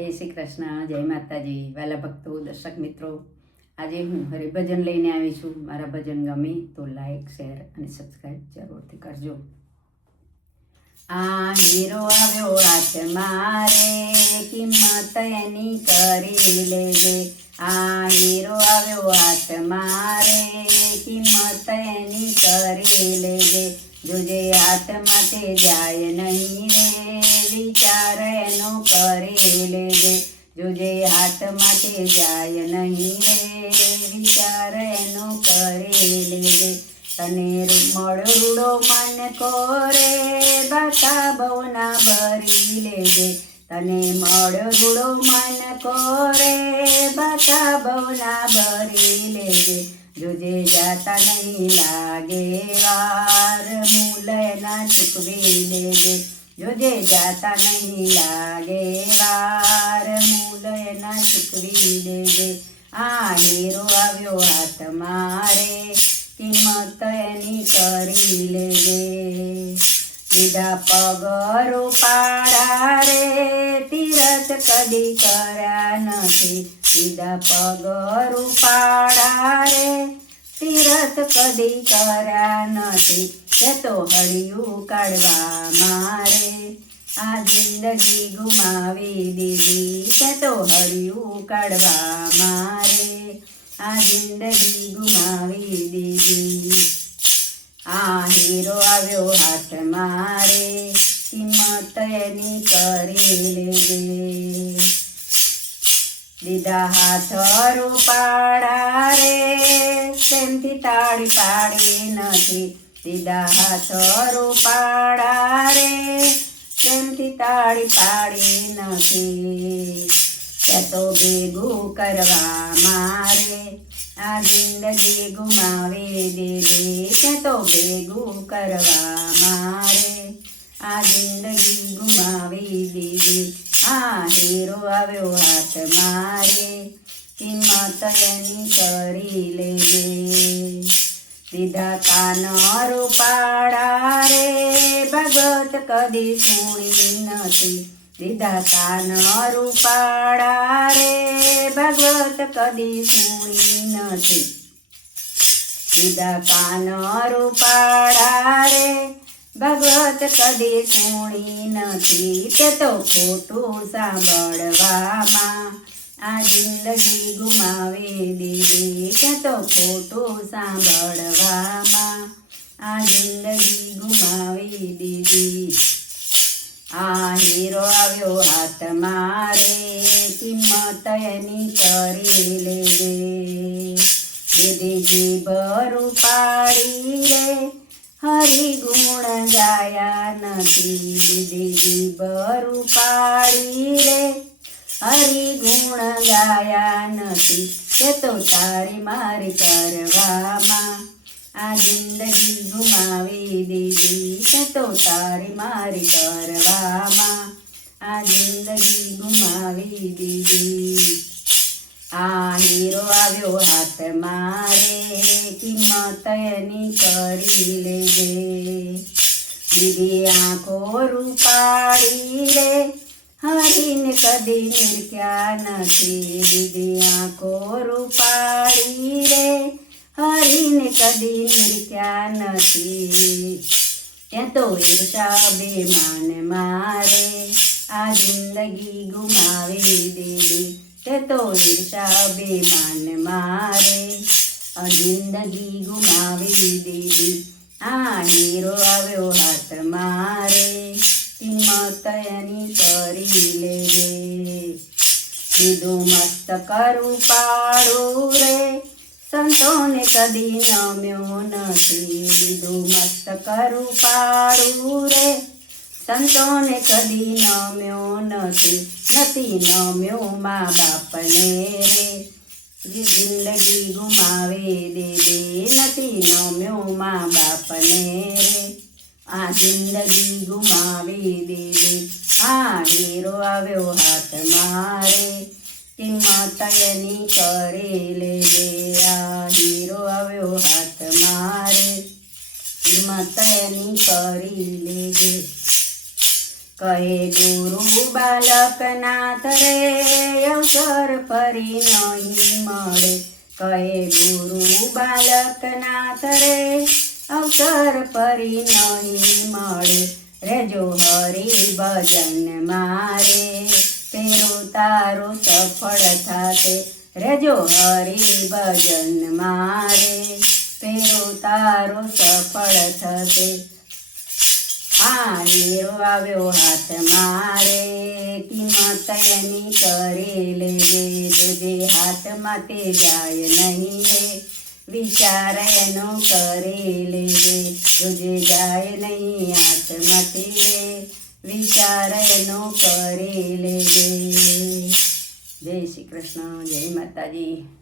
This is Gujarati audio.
જય શ્રી કૃષ્ણ, જય માતાજી, વાલા ભક્તો, દર્શક મિત્રો. આજે હું હરિભજન લઈને આવી છું. મારા ભજન ગમે તો લાઈક, શેર અને સબસ્ક્રાઈબ જરૂરથી કરજો. આ હીરો આવ્યો હાથ મારે, કિંમત એની કરી લેજે. આ હીરો આવ્યો હાથ મારે, કિંમત એની કરી લેજે. જોજે હાથમાંથી જાય નહીં રે, વિચાર એનો કરી લેજે. જોજે હાથમાંથી જાય નહીં રે, વિચાર એનો કરી લેજે. તને મળ્યો રૂડો મન કોરે, બાકા બહુના ભરી લેજે. તને મળ્યો રૂડો મન કોરે, બાકા બહુના ભરી લેજે. જોજે જાતા નહીં લાગે વાર, મૂલ એના ચૂકવી લેજે. જોજે જાતા નહીં લાગે વાર, મૂલ એના ચૂકવી લેજે. આ હીરો આવ્યો હાથ મારે, કિંમત એની કરી લેજે. લીધા પગરો પાડા રે, તીરથ કદી કર્યા નથી. લીધા પગરો પાડા રે, તીરથ કદી કર્યા નથી. તે તો હળિયું કાઢવા મારે આ જિંદગી ગુમાવી દીધી. તે તો હળિયું કાઢવા મારે આ જિંદગી ગુમાવી દીધી. આ હીરો આવ્યો હાથ મારે, કિંમત એની કરી લેજે. દીધા હાથ રૂપાડા રે, તેમથી તાળી પાડી નથી. દીધા હાથ રૂપાડા રે, તેમથી તાળી પાડી નથી. તે તો ભેગું કરવા મારે આ જિંદગી ગુમાવી દીધી. તે તો ભેગું કરવા મારે આ જિંદગી ગુમાવી દીધી. આ હીરો આવ્યો હાથ મારે, કિંમત એની કરી લેજે. દીધા કાન રૂપાડા રે, ભગત કદી સુણી નથી. દીધા કાન રૂપાડા રે, ભગવત કદી સુણી નથી. દીધા કાન રૂપાડા રે, ભગવત કદી સુણી નથી. તે તો ખોટું સાંભળવામાં આ જિંદગી ગુમાવી દીધી. તે તો ખોટું સાંભળવામાં આ જિંદગી ગુમાવી દીધી. આ હીરો આવ્યો હાથ મારે, કિંમત એની કરી લેજે. દીદી જીભ રૂપાડી રે, હરી ગુણ ગાયા નથી. દીદી જીભ રૂપાડી રે, હરી ગુણ ગાયા નથી. તે તો તારી મારી કરવામાં આ જિંદગી ગુમાવી દીધી. તે તો તારી મારી કરવામાં આ જિંદગી ગુમાવી દીધી. આ હીરો આવ્યો હાથ મારે, કિંમત એની કરી લેજે. દીદી આંખો રૂપાડી રે, હરીને કદી નિરખ્યા નથી. દીદી આંખો રૂપાડી રે, હરીને કદી નિરખ્યા નથી. ત્યાં તો ઈર્ષા બેમાન મારે આ જિંદગી ગુમાવી દીધી. તે તો ઈર્ષા બેમાન મારે આ જિંદગી ગુમાવી દીધી. આ હીરો આવ્યો હાથ મારે, કિંમત એની કરી લેજે. દીધું મસ્તક રૂપાળું રે, સંતોને કદી નમ્યો નથી. દીધું મસ્તક રૂપાળું રે, સંતોને કદી નમ્યો નથી. નથી નમ્યો મા બાપને રે, જિંદગી ગુમાવી દીધી. નથી નમ્યો મા બાપને રે, આ જિંદગી ગુમાવી દીધી. આ હીરો આવ્યો હાથ મારે, કિંમત એની કરી લેજે. આ હીરો આવ્યો હાથ મારે, કિંમત એની કરી લેજે. કહે ગુરુ બાલકનાથ રે અવસર ફરી નહીં મળે. કહે ગુરુ બાલકનાથ રે અવસર ફરી નહીં મળે. રેજો હરી ભજન મારે પેરું તારું સફળ થાશે. રેજો હરી ભજન મારે પેરું તારું સફળ થશે. આ હીરો આવ્યો હાથ મારે કિંમત એની કરી લેજે. જોજે હાથમાં તે જાય નહીં રે વિચાર એનો કરી લેજે. જોજે જાય નહીં હાથમાંથી રે વિચાર એનો કરી લેજે. જય શ્રી કૃષ્ણ, જય માતાજી.